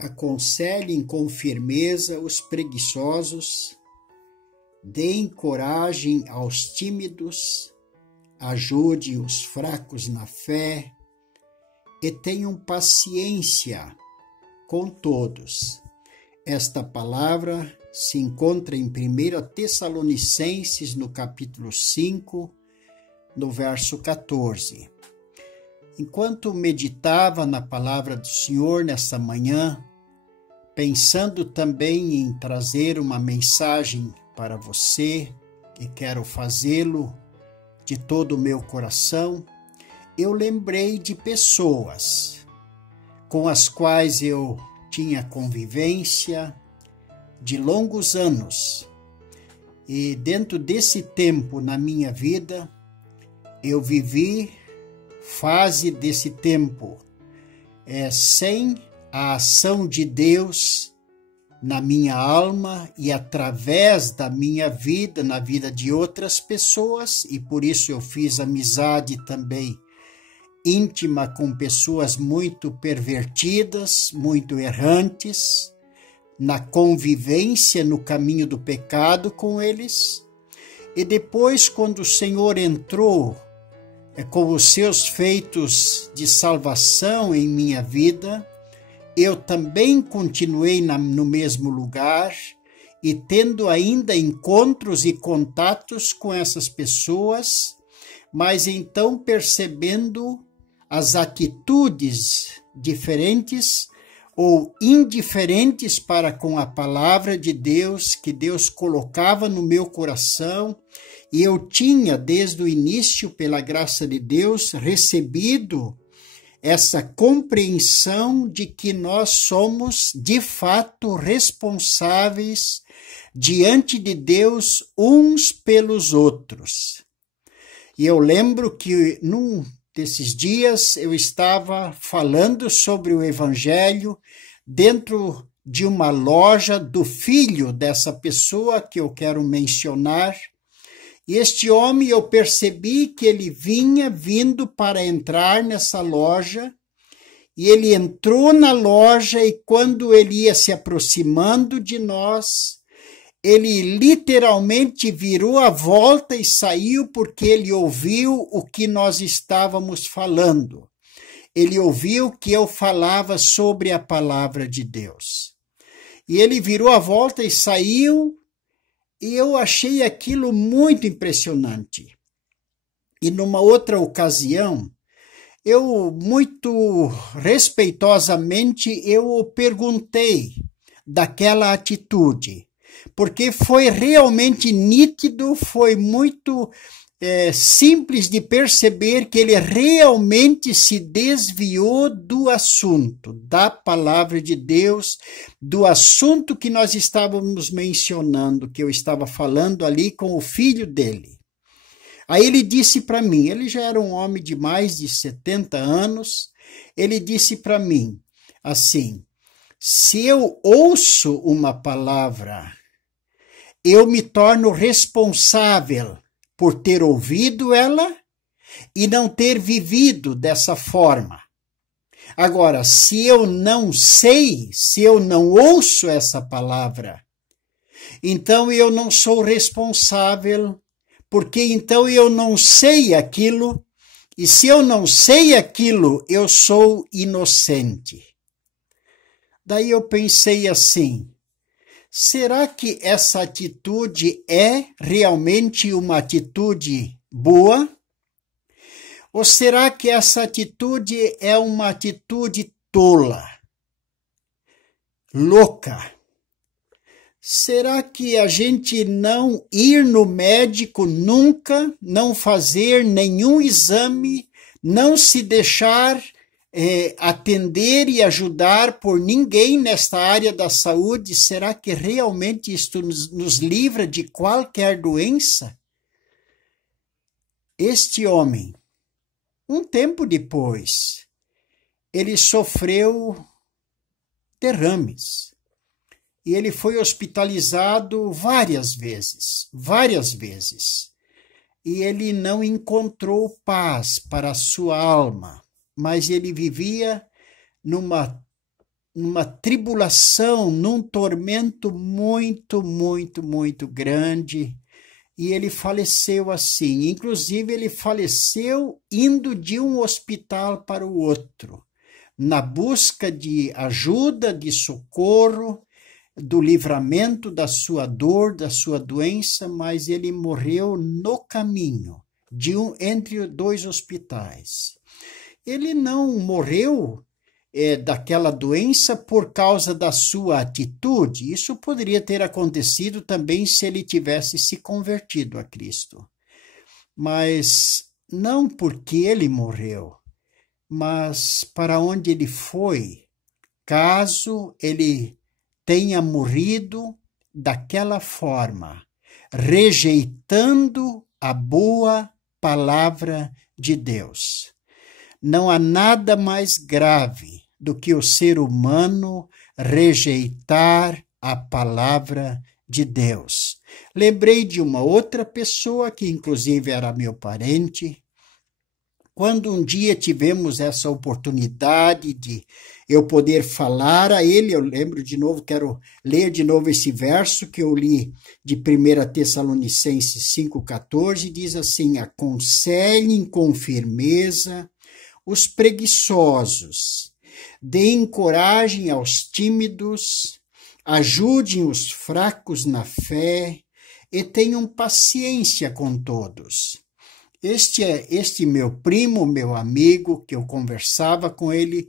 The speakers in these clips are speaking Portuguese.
Aconselhem com firmeza os preguiçosos, deem coragem aos tímidos, ajude os fracos na fé e tenham paciência com todos. Esta palavra se encontra em 1 Tessalonicenses, no capítulo 5, no verso 14. Enquanto meditava na palavra do Senhor nessa manhã, pensando também em trazer uma mensagem para você, e quero fazê-lo de todo o meu coração, eu lembrei de pessoas com as quais eu tinha convivência de longos anos. E dentro desse tempo na minha vida, eu vivi fase desse tempo sem a ação de Deus na minha alma e através da minha vida, na vida de outras pessoas, e por isso eu fiz amizade também íntima com pessoas muito pervertidas, muito errantes, na convivência no caminho do pecado com eles. E depois, quando o Senhor entrou com os seus feitos de salvação em minha vida, eu também continuei no mesmo lugar e tendo ainda encontros e contatos com essas pessoas, mas então percebendo as atitudes diferentes ou indiferentes para com a palavra de Deus que Deus colocava no meu coração, e eu tinha desde o início, pela graça de Deus, recebido essa compreensão de que nós somos de fato responsáveis diante de Deus uns pelos outros. E eu lembro que num desses dias eu estava falando sobre o Evangelho dentro de uma loja do filho dessa pessoa que eu quero mencionar. E este homem, eu percebi que ele vindo para entrar nessa loja, e ele entrou na loja, e quando ele ia se aproximando de nós, ele literalmente virou a volta e saiu porque ele ouviu o que nós estávamos falando. Ele ouviu que eu falava sobre a palavra de Deus. E ele virou a volta e saiu, e eu achei aquilo muito impressionante. E numa outra ocasião, eu muito respeitosamente eu o perguntei daquela atitude, porque foi realmente nítido, foi muito simples de perceber que ele realmente se desviou do assunto, da palavra de Deus, do assunto que nós estávamos mencionando, que eu estava falando ali com o filho dele. Aí ele disse para mim, ele já era um homem de mais de 70 anos, ele disse para mim assim: se eu ouço uma palavra, eu me torno responsável por ter ouvido ela e não ter vivido dessa forma. Agora, se eu não sei, se eu não ouço essa palavra, então eu não sou responsável, porque então eu não sei aquilo, e se eu não sei aquilo, eu sou inocente. Daí eu pensei assim: será que essa atitude é realmente uma atitude boa? Ou será que essa atitude é uma atitude tola, louca? Será que a gente não ir no médico nunca, não fazer nenhum exame, não se deixar atender e ajudar por ninguém nesta área da saúde, será que realmente isto nos livra de qualquer doença? Este homem, um tempo depois, ele sofreu derrames e ele foi hospitalizado várias vezes, e ele não encontrou paz para a sua alma, mas ele vivia numa numa tribulação, num tormento muito, muito, muito grande, e ele faleceu assim. Inclusive, ele faleceu indo de um hospital para o outro, na busca de ajuda, de socorro, do livramento da sua dor, da sua doença, mas ele morreu no caminho, entre dois hospitais. Ele não morreu daquela doença por causa da sua atitude. Isso poderia ter acontecido também se ele tivesse se convertido a Cristo. Mas não porque ele morreu, mas para onde ele foi, caso ele tenha morrido daquela forma, rejeitando a boa palavra de Deus. Não há nada mais grave do que o ser humano rejeitar a palavra de Deus. Lembrei de uma outra pessoa que inclusive era meu parente. Quando um dia tivemos essa oportunidade de eu poder falar a ele, eu lembro de novo, quero ler de novo esse verso que eu li de 1 Tessalonicenses 5,14, diz assim: aconselhem com firmeza os preguiçosos, deem coragem aos tímidos, ajudem os fracos na fé e tenham paciência com todos. Este meu primo, meu amigo, que eu conversava com ele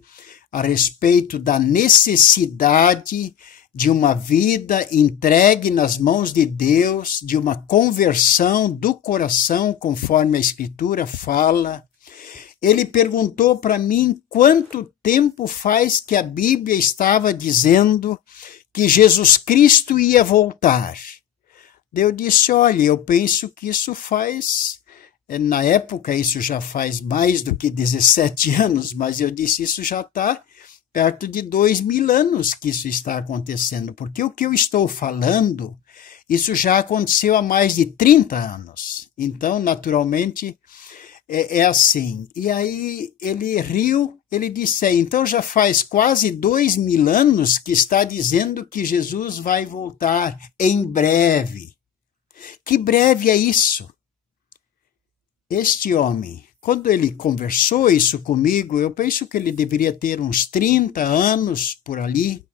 a respeito da necessidade de uma vida entregue nas mãos de Deus, de uma conversão do coração, conforme a Escritura fala. Ele perguntou para mim quanto tempo faz que a Bíblia estava dizendo que Jesus Cristo ia voltar. Eu disse, olha, eu penso que isso faz... Na época, isso já faz mais do que 17 anos, mas eu disse, isso já está perto de 2000 anos que isso está acontecendo, porque o que eu estou falando, isso já aconteceu há mais de 30 anos. Então, naturalmente, é assim. E aí ele riu, ele disse, então já faz quase 2000 anos que está dizendo que Jesus vai voltar em breve. Que breve é isso? Este homem, quando ele conversou isso comigo, eu penso que ele deveria ter uns 30 anos por ali.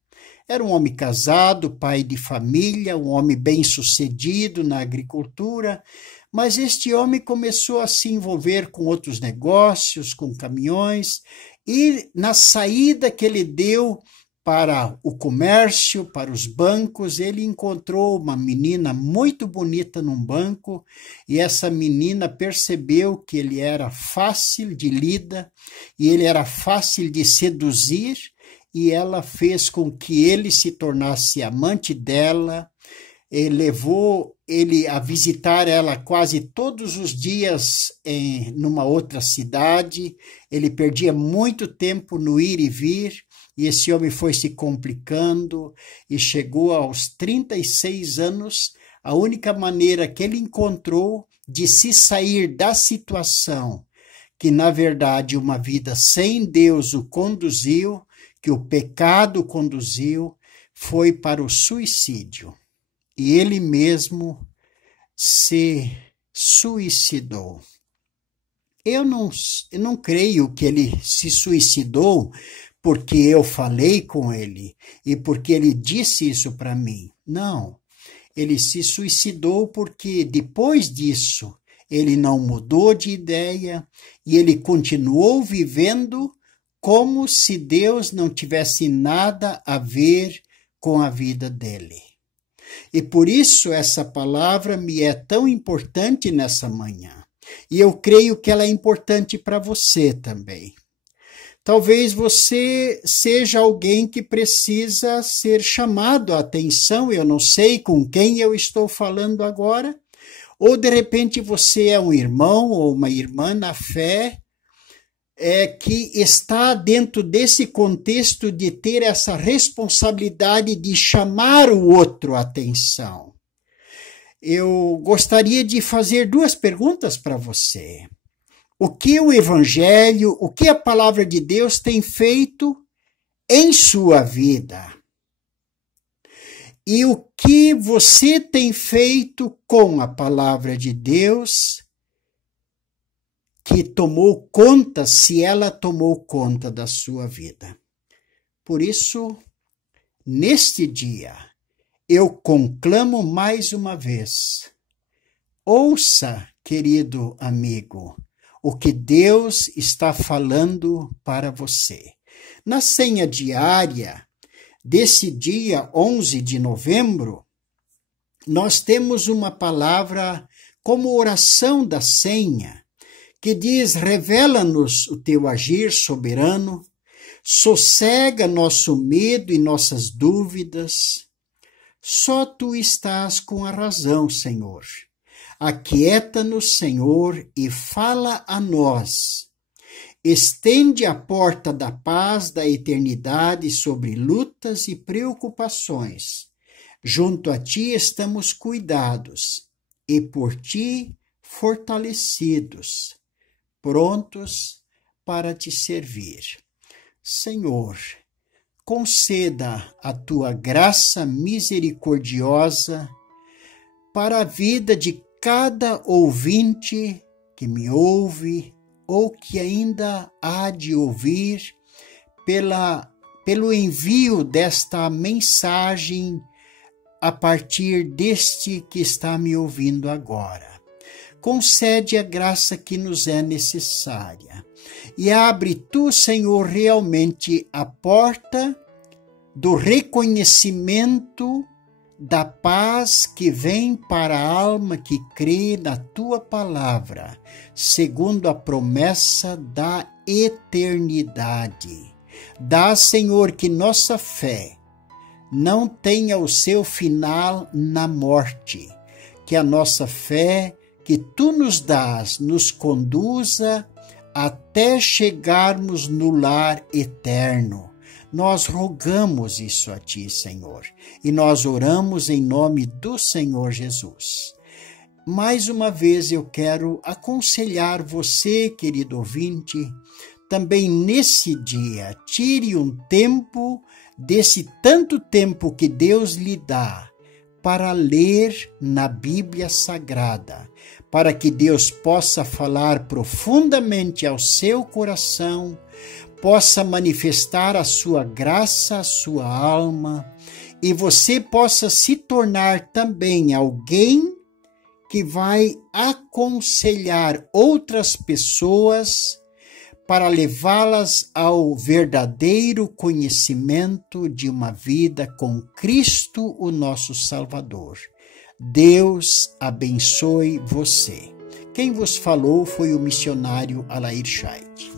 Era um homem casado, pai de família, um homem bem-sucedido na agricultura, mas este homem começou a se envolver com outros negócios, com caminhões, e na saída que ele deu para o comércio, para os bancos, ele encontrou uma menina muito bonita num banco, e essa menina percebeu que ele era fácil de lida, e ele era fácil de seduzir, e ela fez com que ele se tornasse amante dela, e levou ele a visitar ela quase todos os dias numa outra cidade. Ele perdia muito tempo no ir e vir, e esse homem foi se complicando e chegou aos 36 anos. A única maneira que ele encontrou de se sair da situação, que na verdade uma vida sem Deus o conduziu, que o pecado conduziu, foi para o suicídio. E ele mesmo se suicidou. Eu não creio que ele se suicidou porque eu falei com ele e porque ele disse isso para mim. Não, ele se suicidou porque depois disso ele não mudou de ideia e ele continuou vivendo como se Deus não tivesse nada a ver com a vida dele. E por isso essa palavra me é tão importante nessa manhã. E eu creio que ela é importante para você também. Talvez você seja alguém que precisa ser chamado a atenção, eu não sei com quem eu estou falando agora, ou de repente você é um irmão ou uma irmã na fé, que está dentro desse contexto de ter essa responsabilidade de chamar o outro à atenção. Eu gostaria de fazer duas perguntas para você. O que o Evangelho, o que a palavra de Deus tem feito em sua vida. E o que você tem feito com a palavra de Deus, que tomou conta, se ela tomou conta da sua vida. Por isso, neste dia, eu conclamo mais uma vez, ouça, querido amigo, o que Deus está falando para você. Na senha diária desse dia 11 de novembro, nós temos uma palavra como oração da senha, que diz: revela-nos o teu agir soberano, sossega nosso medo e nossas dúvidas. Só tu estás com a razão, Senhor. Aquieta-nos, Senhor, e fala a nós. Estende a porta da paz da eternidade sobre lutas e preocupações. Junto a ti estamos cuidados e por ti fortalecidos, prontos para te servir. Senhor, conceda a tua graça misericordiosa para a vida de cada ouvinte que me ouve ou que ainda há de ouvir pelo envio desta mensagem a partir deste que está me ouvindo agora. Concede a graça que nos é necessária e abre tu, Senhor, realmente a porta do reconhecimento da paz que vem para a alma que crê na tua palavra, segundo a promessa da eternidade. Dá, Senhor, que nossa fé não tenha o seu final na morte, que a nossa fé que tu nos dás nos conduza até chegarmos no lar eterno. Nós rogamos isso a ti, Senhor, e nós oramos em nome do Senhor Jesus. Mais uma vez eu quero aconselhar você, querido ouvinte, também nesse dia, tire um tempo desse tanto tempo que Deus lhe dá para ler na Bíblia Sagrada, para que Deus possa falar profundamente ao seu coração, possa manifestar a sua graça, a sua alma, e você possa se tornar também alguém que vai aconselhar outras pessoas para levá-las ao verdadeiro conhecimento de uma vida com Cristo, o nosso Salvador. Deus abençoe você. Quem vos falou foi o missionário Alair Scheid.